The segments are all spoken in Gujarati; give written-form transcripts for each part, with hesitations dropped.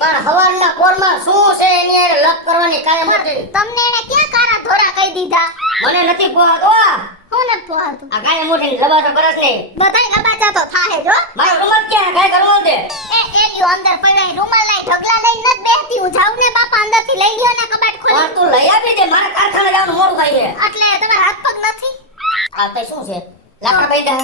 પણ હવારના પોરમાં શું છે એની હારે લપ કરવાની કાયમ હતી. તમને એને ક્યાં કારા ધોરા કહી દીધા? મને નથી પોહાતો આ. હું ન પોહાતું. આ કાયમ ઉઠીને લબાતો કરસ નહીં. બધાય ગબાચા તો થાહે જો. મારો રૂમાલ ક્યાં કાય કરવો દે. એલિયો અંદર પડ્યો રૂમાલ લઈ ઢગલા લઈને ન બેહતી હું જાઉં ને બાપા અંદરથી લઈ લ્યો ને કબાટ ખોલી. પણ તું લઈ આપી દે મારા કારખાને જવાનું મોડું થાય છે. એટલે તમારા હાથ પગ નથી? આ કઈ શું છે? લાકડા પડી દે.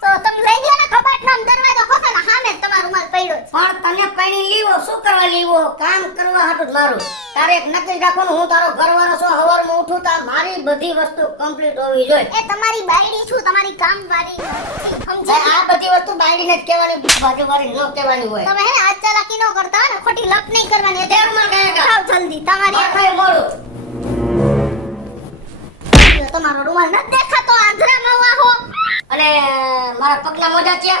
તો તમે લઈ લ્યો ને કબાટનો દરવાજો ખોલો ને સામે જ તમારો રૂમાલ પડ્યો છે. પણ તને પૈણી લીવો શું કરવા લીવો? કામ કરવા હાટું જ મારું. તારે એક નક્કી રાખવાનું હું તારો ઘરવાળો છું હવારમાં ઉઠું તો મારી બધી વસ્તુ કમ્પ્લીટ હોવી જોઈએ. એ તમારી બાયડી છું તમારી કામવાળી નથી. સમજે? આ બધી વસ્તુ બાયડીને જ કહેવાની બાજુવાળી ન કહેવાની હોય. તમે હે ને હાથ ચાલાકી ન કરતા હોય ને ખોટી લપ નહીં કરવાની. તેરમાં કહેગા. જાવ જલ્દી તમારી આખાય મોડું. તમારો રૂમાલ ન દેખાતો આંધળા મવા હો. અને મારા પગના મોજા છે?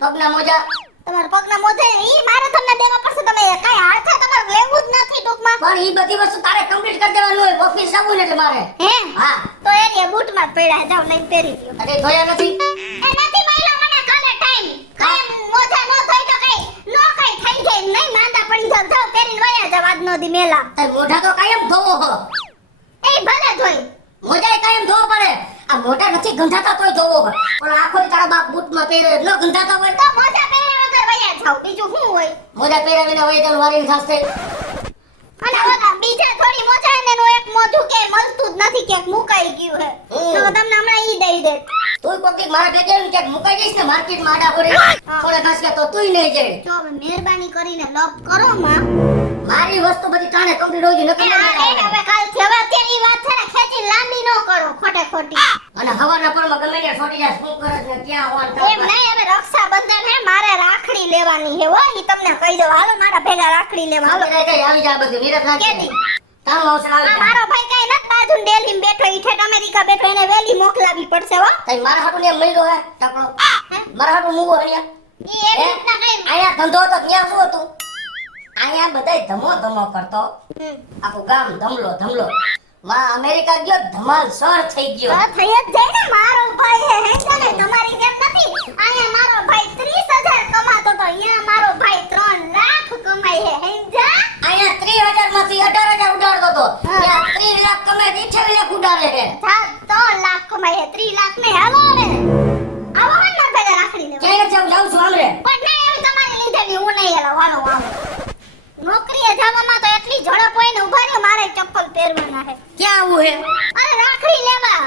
પગના મોજા તમારા પગના મોઢે ઈ મારે તમને દેવા પડશે. તમે કાઈ હાથે તમારે લેવું જ નથી ટૂંકમાં. પણ ઈ બધી વસ્તુ તારે કમ્પ્લીટ કરી દેવાનું હોય. ઓફિસ આવું ને એટલે મારે. હે હા. તો એની બૂટમાં જ પડ્યા જાવ લઈને પહેરી લ્યો. અરે ધોયા નથી. એ નથી મળ્યો મને કાલે ટાઈમ. કાયમ મોઢા ન ધોઈ તો કઈ નો કઈ થઈ જાય નહીં માંદા પડી જાવ. જાવ પહેરીને વયા જાવ આજનો દી મેલા. તાર મોઢા તો કાયમ ધોવો હો. એ ભલે ધોઈ. મોજાય કાયમ ધોવો પડે. આ મોઢા નથી ગંધાતા તોય ધોવો હોય. પણ આખો દી તારા બાપ બૂટમાં પહેરે ન ગંધાતા હોય તો મોઢા પહેર્યા વગર વયા જાવ. બીજું શું હોય? મોજા પહેરાવીને હોય તો વારીને થાશે. અને ઓલા બીજા થોડી મોજા ને એનું એક મોઢું કે મળતું જ નથી કે મુકાઈ ગયું હે. તો તમને હમણાં ઈ દઈ દે. તું કોક મારા ભેગે આવીને ક્યાંક મુકાઈ જઈશ ને માર્કેટમાં આડા પડે થોડે ખાસ કે તો તુંય નહીં જાય. તો હવે મહેરબાની કરીને લપ કરો માં. મારી વસ્તુ બધી તાણે કમ્પ્લીટ હોઈ જોઈએ નકર એ હવે કાલથી હવે અત્યારની વાત છે ને ખેંચી લાંબી ન કરો ખોટે ખોટી. અને હવારના પરમાં ગમે ત્યાં છોટી જાય શું કરે છે ક્યાં હોવાનું એમ નહીં હવે રક્ષાબંધન હે મારે રાખડી લેવાની હે હો. ઈ તમને કહી દઉં હાલો મારા ભેગા રાખડી લેવા હાલો. આવી જા બધું નીરજ ના કેદી? કામ આવશે આવી આ જા. મારો ભાઈ કઈ નત બાજુ દિલ્હી બેઠો ઈ ઠેઠ અમેરિકા બેઠો એને વેલી મોકલાવી પડશે હો. તઈ મારા હાટુ ને મળ્યો હે ટકડો મારા હાટુ મૂવો અહીંયા ઈ એવી રીતના કઈ અહીંયા ધંધો હતો ત્યાં શું હતું? અહીંયા બધાય ધમો ધમો કરતો આખું ગામ ધમલો ધમલો. માં અમેરિકા ગયો ધમાલ સર થઈ ગયો. આ થઈ જ જાય ને મારો ભાઈ હે હેંજાને તમારી જેમ નથી. અહીંયા મારો ભાઈ 30,000 કમાતો તો અહીંયા મારો ભાઈ 3 લાખ કમાય હે હેંજા. અહીંયા 30,000 માંથી 18,000 ઉડાડતો તો ત્યાં 30 લાખ કમાય 28 લાખ ઉડાડે છે. 3 લાખ કમાય હે 3 લાખ ને હાલો હવે આવો ને મારા ભેગા રાખડી લેવા. ક્યાં જાઉં છું આમરે પણ ના એવી તમારી લીધેલી હું નહીં હેલો વાનો આવો. નોકરીએ જવામાં તો એટલી ઝડપ હોય ને ઉભા રહ્યો મારે ચપ્પલ પહેરવાના હે. ક્યાં આવું હે? અરે રાખડી લેવા.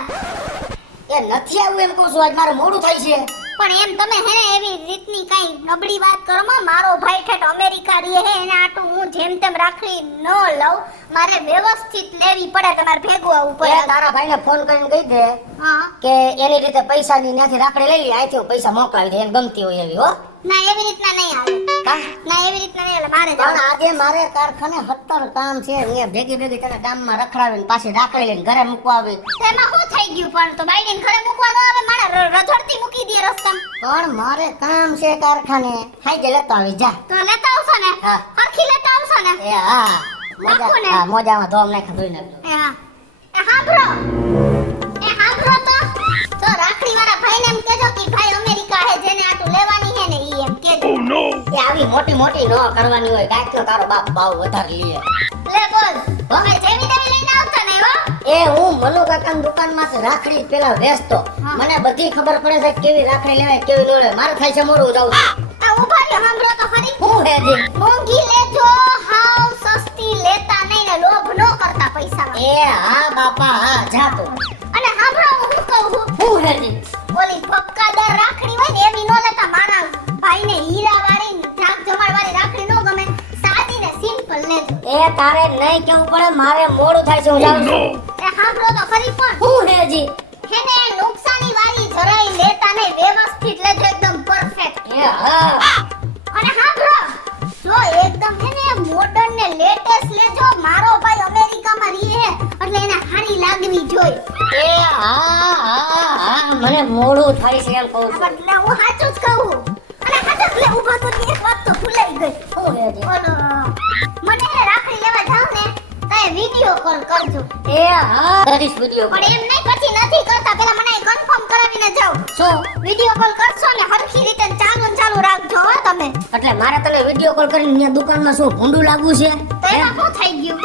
એ નથી આવું એમ કહું છું આજ મારે મોડું થાય છે. પણ એમ તમે હે ને એવી રીતની કઈ નબળી વાત કરો માં. મારો ભાઈ ઠેઠ અમેરિકા રહે હે એને આટું હું જેમ તેમ રાખડી ન લઉં. મારે વ્યવસ્થિત લેવી પડે. તમારે ભેગું આવવું એ પડે. તારા ભાઈને ફોન કરીને કહી દે હા કે એની રીતે પૈસાની ત્યાંથી રાખડી લઈ લે અહીંથી હું પૈસા મોકલાવી દે એને ગમતી હોય એવી હો. ના એવી રીતના નહીં આવે. હા? ના એવી રીતના નહીં હાલે. મારે પણ જવું. આજે મારે કારખાને 17 કામ છે અહીંયા ભેગી ભેગી તને ગામમાં રખડાવીને પાછી રાખડી લઈને ઘરે મૂકવા આવી. તેમાં શું થઈ ગયું પણ તો બાઈડીને ઘરે મૂકવાનો આવે મારા રજોડતી મૂકી દે રસ્તામાં. પણ મારે કામ છે કારખાને હાઈ લેતો આવી જા. તો લેતા આવશો ને? હા. હરખી લેતા આવશો ને? એ હા મોજા નાખું ને? હા મોજામાં ધોમ નાખી ધોઈ નાખજો. એ હા. એ સાંભળો. એ સાંભળો તો રાખડી વાળા ભાઈને એમ કહેજો કે ભાઈ અમેરિકા હે જેને આટું લેવાની હે ને ઈ એમ કહેજો. એ આવી મોટી મોટી ન કરવાની હોય કાંઈક તો તારો બાપ ભાવ વધારે લે. લે બોલ. હવે જેવી તેવી લઈને આવતા ને હો. એ હું મનુ કાકાની દુકાનમાંથી રાખડી પેલા વેચતો. હા. મને બધી ખબર પડે છે કેવી રાખડી લેવાય કેવી ન લેવાય. મારે થાય છે મોડું જાઉં છું. આ ઊભા રહ્યો સાંભળો તો ખરી. હું હે જી મોંઘી લેજો હાવ સસ્તી લેતા નહીં ને લોભ ન કરતા પૈસામાં. એ હા બાપા હા જા તું. અને સાંભળો હું શું કહું છું. હું હે જી ઓલી ભપકાદાર રાખડી હોય ને એવી નો લેતા. મારા ભાઈને હીરા વાળી ઝાક જમાડ વાળી રાખડી નો ગમે. સાદી ને સિમ્પલ લેજો. એ તારે નહીં કેવું પડે મારે મોડું થાય છે હું જાઉં છું. એ સાંભળો તો ખરી પણ હું હે જી હેને નુકસાની વાળી જરાય લેતા નહીં. વ્યવસ્થિત લેજો એકદમ પરફેક્ટ. એ હા અને સાંભળો જો એકદમ હેને મોડર્ન ને લેટેસ્ટ લેજો. મારો ભાઈ અમેરિકામાં રહે હે એટલે એને હારી લાગવી જોઈએ. એ હા હા હા મને મોડું થાય છે એમ કહું છું. એટલે હું સાચું જ કહું. અને સાચું લે ઊભા તો એક વાત તો ભૂલાઈ ગઈ. હું હે જી ઓલો મને હે રાખડી લેવા જાવ ને તો વિડિયો કોલ કરજો. એ હા કરીશ વિડિયો પણ એમ નહીં પછી નથી કરતા. પેલા મને કન્ફર્મ કરાવીને જાવ. શું વિડિયો કોલ કરશો ને હરખી રીતે ચાલુ ને ચાલુ રાખજો હો તમે. એટલે મારે તને વિડિયો કોલ કરીને અહીંયા દુકાનમાં શું ભૂંડું લાગવું છે? તો એમાં શું થઈ ગયું?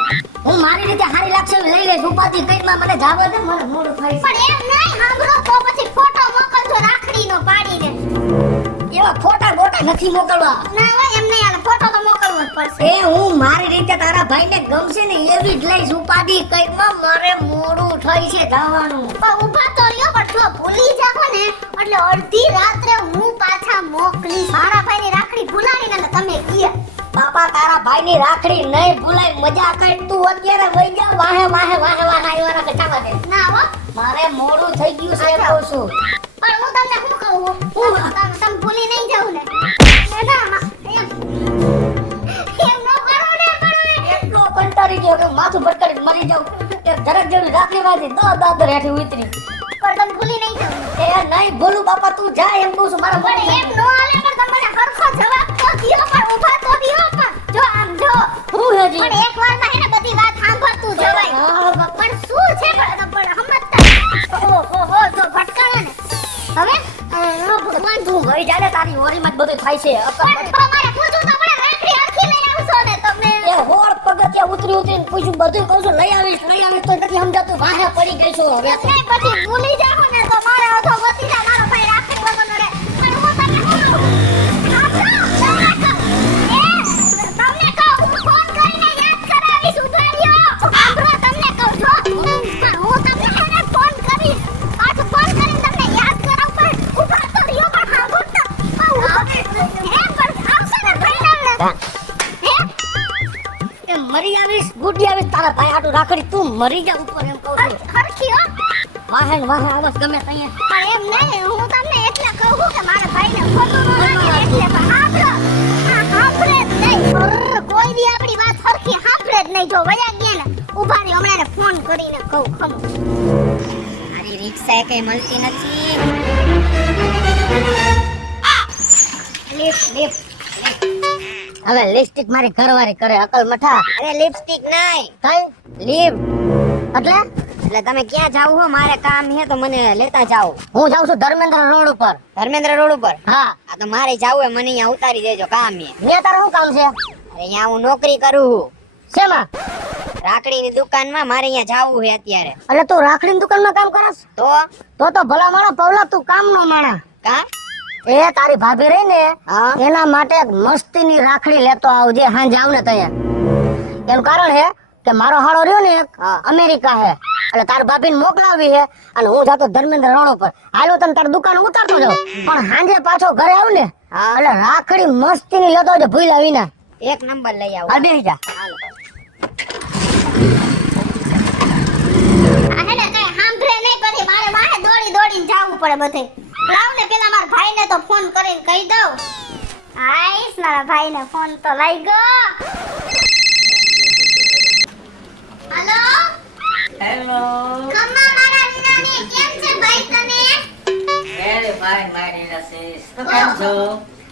હું મારી રીતે હારી લાગશે એવી લઈ લઈશ. ઉપાધિ કઈમાં મને જાવા દે, મને મોડું થાય છે. પણ એમ નહીં સાંભળો તો પછી ફોટો મોકલજો રાખડીનો પાડીને. એવા ફોટા બોટા નથી મોકલવા. ના હોય એમ નહીં આલે ફોટો તો મોકલવો જ પડશે. એ હું મારી રીતે તારા ભાઈને ગમશે ને એવી જ લઈશ. ઉપાધિ કઈમાં મારે મોડું થાય છે જવાનું. પણ ઊભા તો રહ્યો પણ જો ભૂલી જાવ ને એટલે અડધી રાત્રે હું પાછા મોકલીશ. મારા ભાઈની રાખડી ભૂલાડી ને તમે ગયા. બાપા તારા ભાઈની રાખડી નહીં ભૂલાય. મજા કર તું અત્યારે વઈ જા. વાહે વાહે વાહે વાહે આવ્યા રાખે ચાવા દે. ના હો મારે મોડું થઈ ગયું છે કહું છું. પણ હું તમને શું કહું તમે ભૂલી નહીં જાવ ને. ના એમ નો કરો ને એટલો કંટાળી ગયો કે માથું ભટકાડી મરી જાઉં. કે જરક જેવી રાખડી વાજી દાદર હેઠી ઉતરી. પણ તમે ભૂલી નહીં જાવ. એ નહીં ભૂલું બાપા, તું જા એમ કહું છું. મારા પણ એમ નો હાલે પણ તમે મને હરખો જવાબ તો દ્યો પણ ઊભા તો દ્યો પણ જો આમ જો હું હેજી પણ એક વારમાં હે ને બધી વાત સાંભળતું જવાય. પણ શું છે પણ સમજતા ઓહો જો ભટકાણા ને હવે ભગવાન તું વઈ જા ને, તારી ઓરીમાં જ બધું થાય છે. પણ તમારે પૂછું તો પણ રાખડી આખી લઈ આવશો ને તમે. એ હોળ પગથિયા ઉતરીને પૂછ્યું બધું કહું છું. લઈ આવીશ તો નથી સમજાતું. વાહે પડી ગઈ છું હવે. નહીં પછી ભૂલી જાવ ને તો મારે અધો ગતિ જા મારો ભાઈ રાખડી વગરનો રે. પણ હું તમને શું કહું? તમને કહું હું ફોન કરીને યાદ કરાવીશ. ઉભા રહ્યો સાંભળો તમને કહું છો પણ હું તમને એને ફોન કરીશ. પાછું ફોન કરીને તમને યાદ કરાવ પણ ઉભા તો રહ્યો પણ સાંભળો તો હે પણ આવશે ને ફાઇનલ હે એ મરી આવીશ ગુડી આવીશ તારા ભાઈ આટું રાખડી. તું મરી જા ઉપર એમ કહું છું. હરખી હો વાહે ને વાહે આવસ ગમે તઈએ. પણ એમ નહીં હું તમને એટલે કહું કે મારા ભાઈને ખોટું ન લાગે એટલે પણ સાંભળો સાંભળે જ નહીં. કોઈ દી આપણી વાત હરખી સાંભળે જ નહીં. જો વયા ગયા ને ઉભા રહી હમણાં એને ફોન કરીને કહું ખમો. મારી રિક્ષા કઈ મળતી નથી. લિફ્ટ હવે લિપસ્ટિક મારી ઘરવાળી કરે અકલ મઠા. અરે લિપસ્ટિક નહીં, કઈ લિફ્ટ એટલે એટલે તમે ક્યાં જાવ છો? મારે કામ છે તો મને લેતા જાઓ. હું જાઉં છું ધર્મેન્દ્ર રોડ ઉપર. ધર્મેન્દ્ર રોડ ઉપર? હા આ તો મારે જાવું હે, મને અહીંયા ઉતારી દેજો, કામ છે. મેં તારું શું કામ છે? અરે અહીંયા હું નોકરી કરું છું શેમાં? રાખડીની દુકાનમાં. મારે અહીંયા જાવું છે અત્યારે. એટલે તું રાખડીની દુકાનમાં કામ કરસ? તો ભલા માણા પવલા તું કામ નો માણા. કા એ તારી ભાભી રહી ને હા એના માટે એક મસ્તીની રાખડી લેતો આવજે હાંજે આવ ને તય. એનું કારણ હે કે મારો હાળો રહ્યો ને એક હા. અમેરિકા હે એટલે તાર ભાભીને મોકલાવી હે અને હું જાતો ધર્મેન્દ્ર રોડ ઉપર. હાલો તને તાર દુકાન ઉતારતો જાવ પણ હાંજે પાછો ઘરે આવ ને હા. એટલે રાખડી મસ્તીની લેતો આવજે ભૂલ્યા વિના. એક નંબર લઈ આવો. આ બેહી જા. આ હે ને કઈ સાંભળે નહીં પછી મારે વાહે દોડી દોડીને જાવું પડે બધે. લાવ ને પેલા મારા ભાઈને તો ફોન કરીને કહી દઉં. આઈસ મારા ભાઈને ફોન તો લઈ ગયો. હેલો હેલો ખમ્મા મારા વિનાની કેમ છે ભાઈ તને? Very fine my dear સિસ. તો કેમ છો?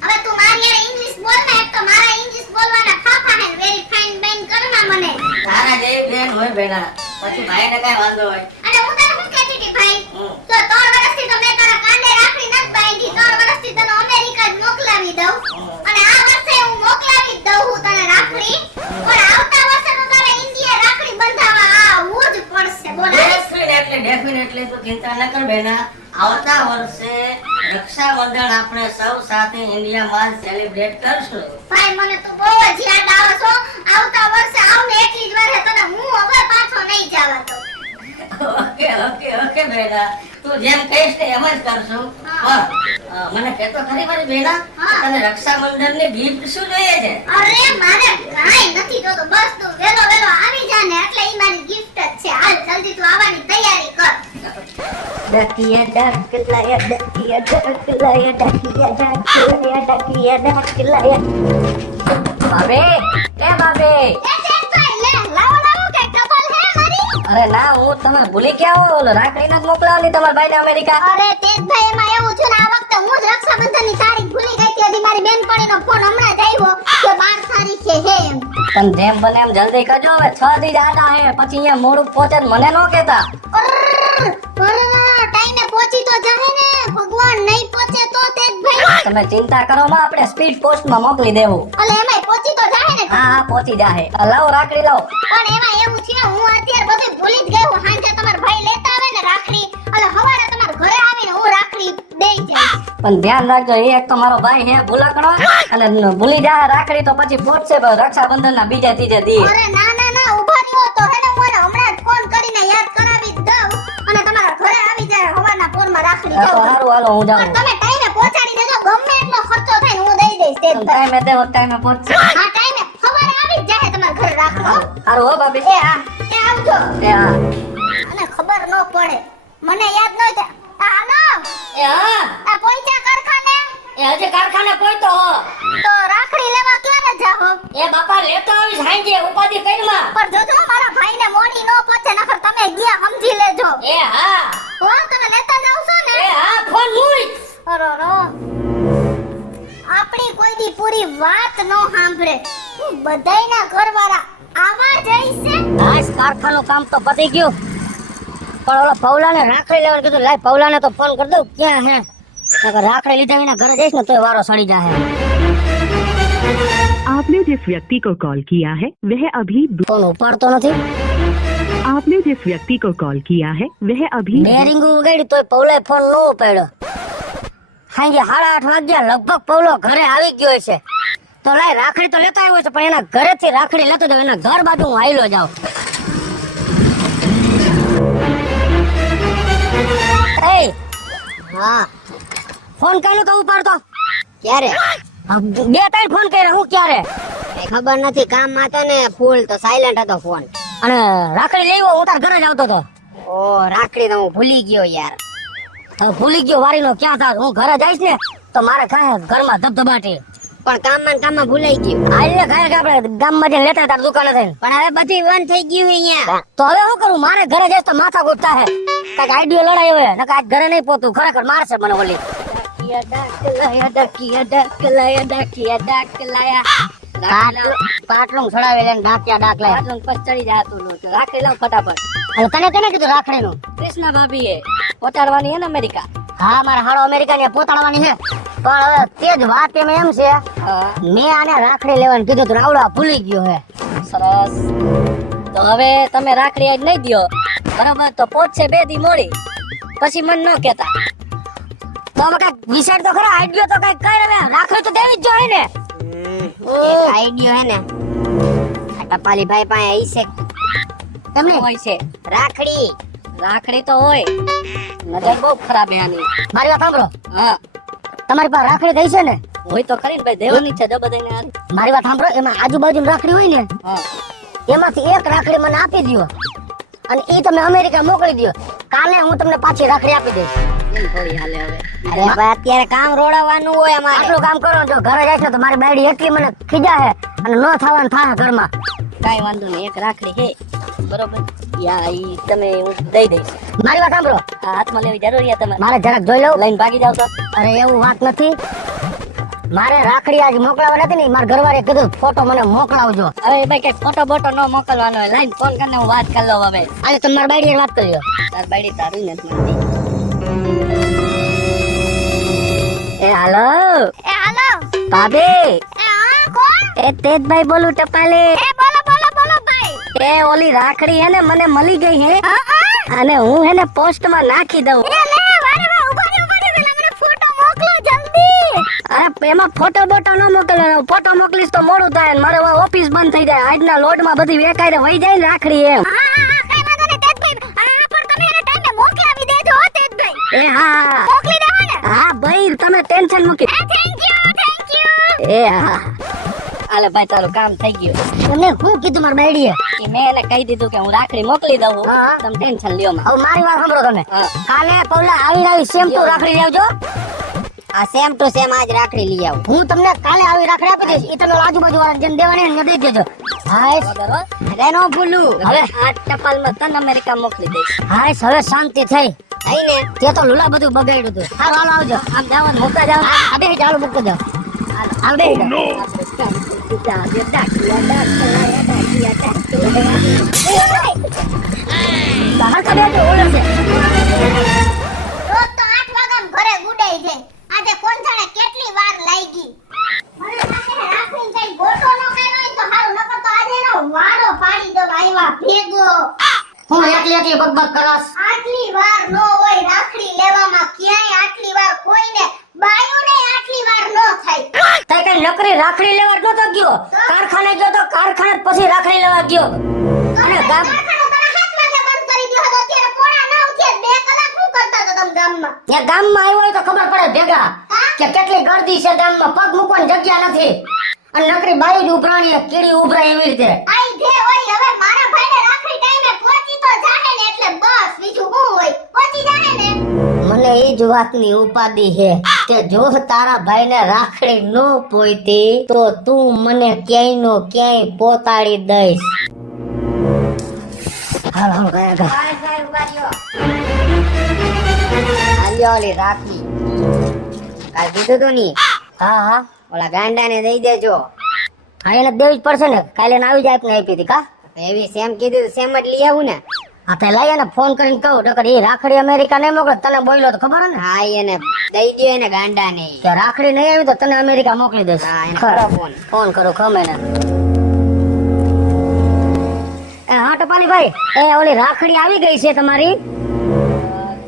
હવે તું મારી યાર ઇંગ્લિશ બોલ ને. એક તો મારા ઇંગ્લિશ બોલવાના ફાફા હે. વેરી ફાઇન બેન કરના મને. તારા જેવી બેન હોય બેના પછી ભાઈને કઈ વાંધો હોય. અને હું તને શું કહેતી હતી ભાઈ? હમ. તો 3 વર્ષથી તો મેં તારા કાંડે રાખડી નથી બાંધી. 3 વર્ષથી તને અમેરિકા જ મોકલાવી દઉં. અને આ વર્ષે હું મોકલાવી જ દઉં હું તને રાખડી. પણ આવતા વર્ષે તો તારે ઇન્ડિયા રાખડી બંધાવા આવવું જ પડશે. બોલ ડેફિનેટલી તું ચિંતા ન કર બેના. આવતા વર્ષે રક્ષાબંધન આપણે સૌ સાથે ઇન્ડિયામાં સેલિબ્રેટ કરશું. ભાઈ મને તું બહુ જ યાદ આવે છો. આવતા વર્ષે આવ ને એટલી જ વારે તને હું હવે પાછો નહીં જવા દઉં. ઓકે બેના, તું જેમ કહીશ ને એમ જ કરશું. હા. પણ મને કહેતો ખરી મારી બેના હા. તને રક્ષાબંધનની ગિફ્ટ શું જોઈએ છે? અરે મારે કાંઈ નથી જોતું. બસ તું વેલો વેલો આવી જા ને એટલે ઈ મારી ગિફ્ટ જ છે. હાલ જલ્દી તું આવવાની તૈયારી કર. ડકિયા ડકલાયા ડકિયા ડકલાયા ડકિયા ડકલાયા ડકિયા ડકલાયા. બાબે એ બાબે. એ ભાઈ લે લાવો લાવો કે કપલ હે મારી. અરે ના હું તમે ભૂલી ગયા હો. ઓલો રાખડીને જ મોકલાવવાની તમારા ભાઈને અમેરિકા. અરે તેજભાઈ એમાં એવું છે ને આ વખતે હું જ રક્ષાબંધનની તારીખ ભૂલી ગઈ હતી. હજી મારી બેનપણીનો ફોન હમણાં જ આવ્યો કે 12 તારીખે હે એમ. તમે જેમ બને એમ જલ્દી કરજો. હવે 6 દી આડા હે પછી અહીંયા મોડું પહોંચે તો મને ન કહેતા. ટાઈમે પહોંચી તો જાહે ને ભગવાન નહીં પહોંચે તો તેજ ભાઈ તમે ચિંતા કરો માં, આપણે સ્પીડ પોસ્ટમાં મોકલી દેવું. અલે એમાંય પહોંચી તો જાહે ને હા હા પહોંચી જાહે. લાવો રાખડી લાવો. પણ એમાં એવું છે હું અત્યારે બધું ભૂલી જ ગઈ હું હાંજે તમાર ભાઈ લેતા આવે ને રાખડી અલે હવારે તમાર ઘરે આવીને હું રાખડી દેઈ જઈશ પણ ધ્યાન રાખજો, એક તો મારો ભાઈ હે ભૂલકડો, અને ભૂલી જાય રાખડી તો પછી પહોંચશે રક્ષાબંધનના બીજા ત્રીજા દી. અરે ના ના ના ઊભા રહ્યો તો હે ને હું એને હમણાં જ ફોન કરીને યાદ કરાવી જ દઉં અને તમારા ઘરે આવી જાય હવારના પોરમાં રાખડી હા, તો દઉં હારું હાલો હું પણ જાઉં. તમે ટાઈમે પહોંચાડી દેજો ગમે એટલો ખર્ચો થાય ને હું દઈ દઈશ તે જ ભાઈ. ટાઈમે દેવો ટાઈમે પહોંચશે. હા ટાઈમે સવારે આવી જ જાય તમારા ઘરે રાખડો હારું હો ભાભી. એ આવજો એ હા. અને ખબર ન પડે મને યાદ ન થાય હાલો એ હા. આ પહોંચ્યા કારખાને એ હજી કારખાને પહોંચ્યો હો. તો રાખડી લેવા ક્યારે જાહો એ બાપા લેતો આવીશ હાંજે, ઉપાધિ કઈમાં. પણ જોજો મારા ભાઈને મોડી ન પહોંચે નકર તમે ગયા સમજી લેજો એ હા. હો તમે લેતા જાવ છો ને એ હા ફોન મૂક. અરરો આપણી કોઈ દી પૂરી વાત ન સાંભળે બધાયના ઘરવાળા આવા જાય છે આજ કારખાનું કામ તો પતી ગયું, પણ ઓલા પૌલાને રાખડી લેવાનું કીધું. લાય પૌલાને તો ફોન કરી દઉં, ક્યાં હે? નકર રાખડી લીધા વિના ઘરે જઈશ ને તોય વારો સડી જાહે. आपने जिस व्यक्ति को कॉल किया है वह अभी ફોન ઉપાડતો નથી. आपने जिस व्यक्ति को कॉल किया है वह अभी બેરિંગ ઉગાડ્યું તોય પૌલાએ ફોન ન ઉપાડ્યો. સાંજે 8:30 વાગ્યા લગભગ પૌલો ઘરે આવી ગયો છે. તો લાય રાખડી તો લેતા આવ્યો છે, પણ એના ઘરેથી રાખડી લેતો જાવ, એના ઘર બાજુ હું આયલો જાઉં. એ હા ફોન કાનો તો ઉપાડતો ક્યારે? 2-3 ફોન કર્યા, હું ક્યારે ખબર નથી. કામ માં હતો ને ફૂલ તો સાયલેન્ટ હતો ફોન. અને રાખડી લેવો હું તાર ઘરે જ આવતો હતો. ઓ રાખડી તો હું ભૂલી ગયો યાર. હવે ભૂલી ગયો વારીનો ક્યાં થાત? હું ઘરે જઈશ ને તો મારે કાંઈ ઘરમાં ધબધબાટી. પણ કામમાં ભૂલાઈ ગયું. હાલે કાંઈ કે આપણે ગામમાં જઈને લેતા તાર દુકાને થઈને. પણ હવે બધી બંધ થઈ ગયું અહીંયા. તો હવે શું કરું? મારે ઘરે જઈશ તો માથા ગોઠતા હે. કાંઈક આઈડિયો લડાઈ હોય ને કાંઈક ઘરે નહીં પોતું. ખરેખર મારશે મને ઓલી. પાટલું છોડાવેલ ડાકિયા ડાકલાયા પાટલું પછી ચડી જાતું નહોતું. રાખડી લાવ ફટાફટ. હવે તને કેને કીધું રાખડીનું? કૃષ્ણા ભાભીએ પહોંચાડવાની હે ને અમેરિકા. હા મારા હાડો અમેરિકા ને પહોંચાડવાની છે. પણ હવે તે જ વાત એમ છે, મેં આને રાખડી લેવાનું કીધું તો રાવડા ભૂલી ગયો હે. સરસ. તો હવે તમે રાખડી આજ નહીં દ્યો બરાબર, તો પહોંચશે 2 દી મોડી. પછી મન ન કેતા. તો હવે કઈક વિચાર તો ખરો, આઈડિયો તો કઈક કર. હવે રાખડી તો દેવી જ જોઈએ ને. આઈડિયો હે ને આ ટપાલી ભાઈ પાસે આવી છે. તમને હોય છે રાખડી તો હોય. નજર બહુ ખરાબ હે આની. મારી વાત સાંભળો. હા તમારી પાસે રાખડી થઈ છે ને? હોય તો ખરી ને ભાઈ, દેવાની છે જો બધાને. મારી વાત સાંભળો, એમાં આજુબાજુ રાખડી હોય ને, એમાંથી એક રાખડી મને આપી દો અને એ તમે અમેરિકા મોકલી દો. કાલે હું તમને પાછી રાખડી આપી દઈશ. એમ થોડી હાલે હવે. અરે ભાઈ અત્યારે કામ રોડાવાનું હોય અમારે. આટલું કામ કરો, જો ઘરે જાય છે તો મારી બાયડી એટલી મને ખીજા હે અને ન થવાનું થાય ઘરમાં. કાઈ વાંધો નહીં, એક રાખડી હે બરોબર, યા ઈ તમે હું દઈ દઈશ. મારી વાત સાંભળો, આ હાથમાં લેવી જરૂરી તમારે. મારે જરાક જોઈ લઉં, લઈને ભાગી જાવ તો. અરે એવું વાત નથી, મારે રાખડી આજ મોકલાવા નથી ને. મારા ઘરવાળે કીધું ફોટો મને મોકલાવજો. અરે ભાઈ કઈ ફોટો બોટો ન મોકલવાનો હોય, લાઈન ફોન કરીને હું વાત કરી લઉં. હવે આજે તમે મારી બાયડી વાત કરજો. તાર બાયડી તારી નથી મારી. એ હાલો ભાભી. કોણ? એ તેજભાઈ બોલું ટપાલી. બોલો ભાઈ. એ ઓલી રાખડી હે ને મને મળી ગઈ હે અને હું હે ને પોસ્ટ માં નાખી દઉં. અરે એમાં ફોટો બોટો ન મોકલવાનો. ફોટો મોકલીશ તો મોડું થાય ને મારે ઓફિસ બંધ થઈ જાય. આજના લોડ માં બધી વેકાઈને વહી જાય ને રાખડી એમ. એ હા હા ભાઈ તમે ટેન્શન મૂકી. એ હા હાલે ભાઈ તારું કામ થઈ ગયું. એમને શું કીધું મારી બાયડીએ? કે મેં એને કહી દીધું કે હું રાખડી મોકલી દઉં, તમે ટેન્શન લ્યો માં. હવે મારી વાત સાંભળો તમે. કાલે પૌલા આવી સેમ ટુ રાખડી લેવજો. આ સેમ ટુ સેમ આજ રાખડી લઈ આવું. હું તમને કાલે આવી રાખડી આપી દઈશ. એ તમે આજુબાજુ વાળા જેને દેવાની ને દઈ દેજો. હાય અરે નો ભૂલું. હવે આ ટપાલ માં તને અમેરિકા મોકલી દઈશ. હાય હવે શાંતિ થઈ ને. તે તો લુલા બધું બગાડ્યું હતું. હાલો હાલો આવજો. આમ જવાનું મૂકતા જાવ. આ બે ચાલુ મૂકતા જાવ. હાલ બે ભૂલાઈ જાય. આજે કોણ જાણે કેટલી વાર લાગી. મને લાગે છે રાખડીને કઈ ગોટો ન કર્યો હોય તો હારું, નકર તો આજે એનો વારો પાડી દો આવ્યા ભેગો. હું એકલી બકબક કરસ. આટલી વાર નો હોય રાખડી લેવામાં, ક્યાંય આટલી વાર કોઈને બાયુને આટલી વાર નો થાય. તઈ કઈ નકરી રાખડી લેવા જ નતો ગયો. કારખાને ગયો તો કારખાને જ પછી રાખડી લેવા ગયો. અને ગામ કારખાનું તમે 7 વાગે બંધ કરી દ્યો તો અત્યારે પોણા 9 થયા. 2 કલાક શું કરતા હતા તમે ગામમાં? ત્યાં ગામમાં આવ્યો હોય તો ખબર પડે ભેગા કે કેટલી ગર્દી છે ગામમાં. પગ મૂકવાની જગ્યા નથી અને નકરી બાઈ જ ઉભરાણી કીડી ઉભરાય એવી રીતે. આઈ જે હોય હવે મારા ભાઈને રાખડી ટાઈમે પહોંચી તો જાહે ને એટલે બસ બીજું શું હોય, પહોંચી જાહે ને. મને એ જ વાતની ઉપાધિ છે કે જો તારા ભાઈને રાખડી ન પોઈતી તો તું મને ક્યાંય નો ક્યાંય પોતાડી દઈશ. હાલ હાલ ગયા ગયા. ભાઈ ભાઈ ઉભા રહ્યો. આલ્યો ઓલી રાખડી કાલ કીધું તું ની. હા હા ઓલા ગાંડાને દઈ દેજો. હા એને દેવી જ પડશે ને. કાલે આવી જાય ને આપી હતી કા એવી સેમ કીધું સેમ જ લઈ આવું ને. હા તે લઈ ને ફોન કરીને કહું નકર એ રાખડી અમેરિકા નહીં મોકલે. તને બોલ્યો તો ખબર ને. હા એને દઈ દે એને ગાંડાને કે રાખડી નહીં આવી તો તને અમેરિકા મોકલી દઈશ. હા એને કરો ફોન કરો ખમે ને. હા ટપાલી ભાઈ એ ઓલી રાખડી આવી ગઈ છે તમારી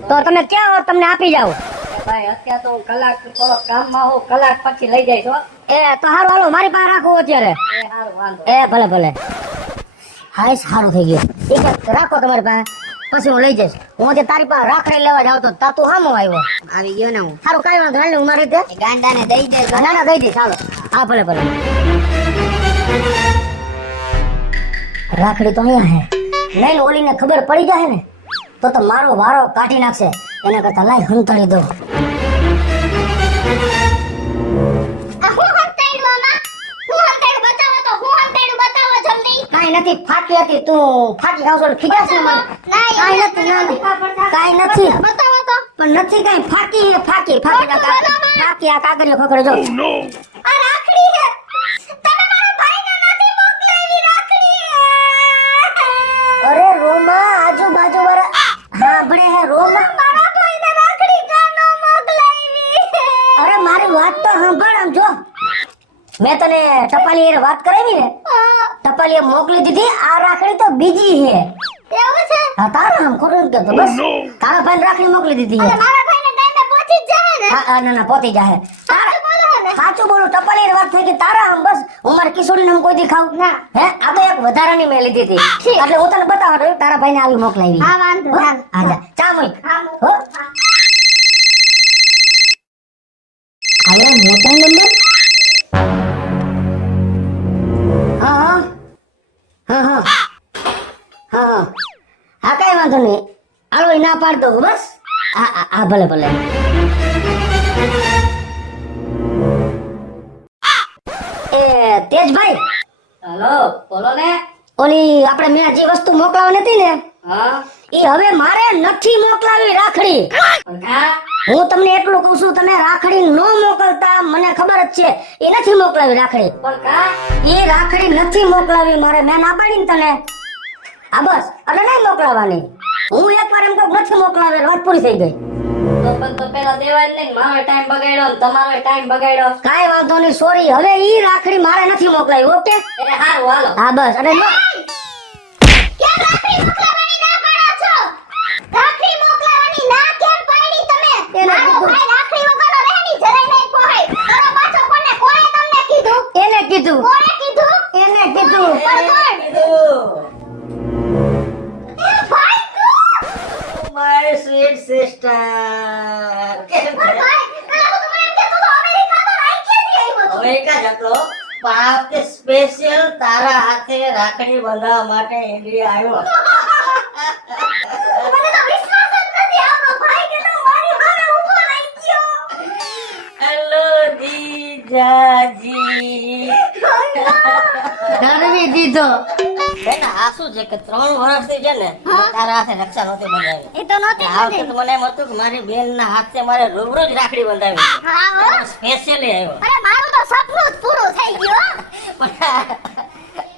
તો તમે ક્યાં હો તમને આપી જાવ. ભાઈ અત્યારે તો હું કલાક થોડો કામમાં હોઉં, કલાક પછી લઈ જઈશ હો. એ તો હારું હાલો મારી પાસે રાખો અત્યારે. એ હારું વાંધો. એ ભલે ભલે. હા સારું થઈ ગયું. ઠીક છે રાખો તમારી પાસે પછી હું લઈ જઈશ. હું જે તારી પાસે રાખડી લેવા જાવ તો તા તું હામો આવ્યો. આવી ગયો ને હું. સારું કાંઈ વાંધો નહીં હું મારી રીતે ગાંડાને દઈ દઈશ. ના ના દઈ દઈશ હાલો. હા ભલે ભલે. રાખડી તો અહીંયા હે લઈને ઓલીને ખબર પડી જાય ને તો મારો વારો કાઢી નાખશે. એના કરતા લાઈ હંતાડી દો. આ હું હંતાડું આમાં? હું હંતાડું બતાવો તો, હું હંતાડું બતાવો જલ્દી. કાંઈ નથી ફાકી હતી તું ફાકી ખાવ છો ખીજાશ ને મને. કાંઈ નથી કાંઈ નથી બતાવો તો. પણ નથી કાંઈ ફાકી હે ફાકી ફાકી આ કાગળિયો ખકડે જો. આ રાખડી છે. તમે મારા ભાઈને નથી મોકલાવી રાખડી. અરે રોમા આજુબાજુ વાળા સાંભળે હે રોમા. મારા ભાઈને રાખડી કાનો મોકલાવી. અરે મારી વાત તો સાંભળ આમ જો. મેં તને ટપાલીએ વાત કરાવી ને ટપાલીએ મોકલી દીધી. આ રાખડી તો બીજી હે. એવું છે? હા તારા આમ ખોટું કે બસ તારા ભાઈને રાખડી મોકલી દીધી હે. અરે મારા ભાઈને ટાઈમે પહોંચી જ જાય ને. હા ના ના પહોંચી જાય. સાચું બોલો ને. સાચું બોલું ટપાલીએ વાત થઈ કે તારા આમ બસ હું મારી કિશોરીને આમ કોઈ દી ખાવ ના હે. આ તો એક વધારાની મેં લીધી હતી એટલે હું તને બતાવવા રહ્યો તારા ભાઈને આવી મોકલાવી. હા વાંધો હા જા ચા મૂક. હો હવે મોટો નંબર. હા હા હા હા હા હા કઈ વાંધો નહીં હાલો એ ના પાડ દો બસ. હા હા ભલે ભલે. એ તેજભાઈ હાલો બોલો ને. ઓલી આપણે મેં જે વસ્તુ મોકલાવવાની હતી ને હા એ હવે મારે નથી મોકલાવી રાખડી. પણ કા? હું તમને એટલું કહું છું તમે રાખડી ન મોકલતા મને ખબર જ છે. એ નથી મોકલાવી રાખડી. પણ કા? એ રાખડી નથી મોકલાવી મારે. મેં ના પાડી ને તને. આ બસ એટલે નહીં મોકલાવાની. હું એકવાર એમ કહું નથી મોકલાવી વાત પૂરી થઈ ગઈ. તો પણ તો પેલા દેવાય નહીં. મારો ટાઈમ બગાડ્યો ને તમારો ટાઈમ બગાડ્યો. કાંઈ વાંધો નહીં સોરી. હવે ઈ રાખડી મારે નથી મોકલાવી. ઓકે એટલે હારું હાલો. હા બસ અને કેમ રાખડી મોકલાવાની ના પાડો છો? રાખડી મોકલાવાની ના કેમ પાડી તમે? એને મારો કીધું. ભાઈ રાખડી વગર રહેની જરાય નહીં પોહાય. તારો પાછો કોણે તમને કીધું? એને કીધું કોણે કીધું? એને કીધું. પણ કોણ? એ ભાઈ તું! My sweet sister. પણ ભાઈ, કાલે તો તમે એમ કહેતો હતો અમેરિકા તો ક્યાંથી આવ્યો છો? અમેરિકા જતો પણ આ વખતે સ્પેશિયલ તારા હાથે રાખડી બંધાવવા માટે ઇન્ડિયા આવ્યો. મને તો વિશ્વાસ જ નથી આવતો ભાઈ કે તું મારી સામે ઊભો રહી ગયો. હેલો જીજાજી. ડરવી દીધો. બેટા આ શું છે કે 3 વર્ષથી છે ને તારા હાથે રક્ષા નહોતી બંધાવી. એ તો નહોતી આ વખતે તો મને એમ હતું કે મારી બેનના હાથે મારે રૂબરૂ જ રાખડી બંધાવી. હા હો. સ્પેશિયલી આવ્યો. અરે મારું તો સપનું જ પૂરું થઈ ગયું. પણ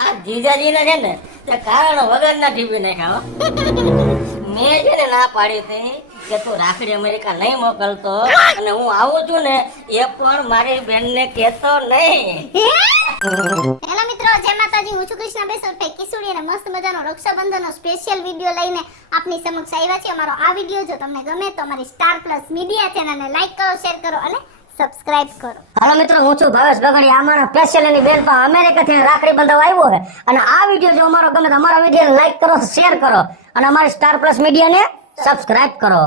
આ જીજાજીને છે ને તે કારણ વગરના ટીપી નાખ્યા હો. મેં છે ને ના પાડી હતી કે તું રાખડી અમેરિકા નહીં મોકલતો અને હું આવું છું ને એ પણ મારી બેનને કહેતો નહીં. હેલો મિત્રો, જય માતાજી. હું છું કૃષ્ણા બેસરભાઈ કિશોરી અને મસ્ત મજાનો રક્ષાબંધનનો સ્પેશિયલ વિડિયો લઈને આપની સમક્ષ આવ્યા છે. અમારો આ વિડિયો જો તમને ગમે તો અમારી સ્ટાર પ્લસ મીડિયા ચેનલને લાઈક કરો, શેર કરો અને સબસ્ક્રાઇબ કરો. હાલો મિત્રો, હું છું ભાવેશ બગડી. અમારા સ્પેશિયલ એની બેન પણ અમેરિકાથી રાખડી બંધાવા આવ્યો છે અને આ વિડિયો જો અમારો ગમે તો અમારા વિડિયોને લાઈક કરો, શેર કરો અને અમારી સ્ટાર પ્લસ મીડિયાને સબસ્ક્રાઇબ કરો.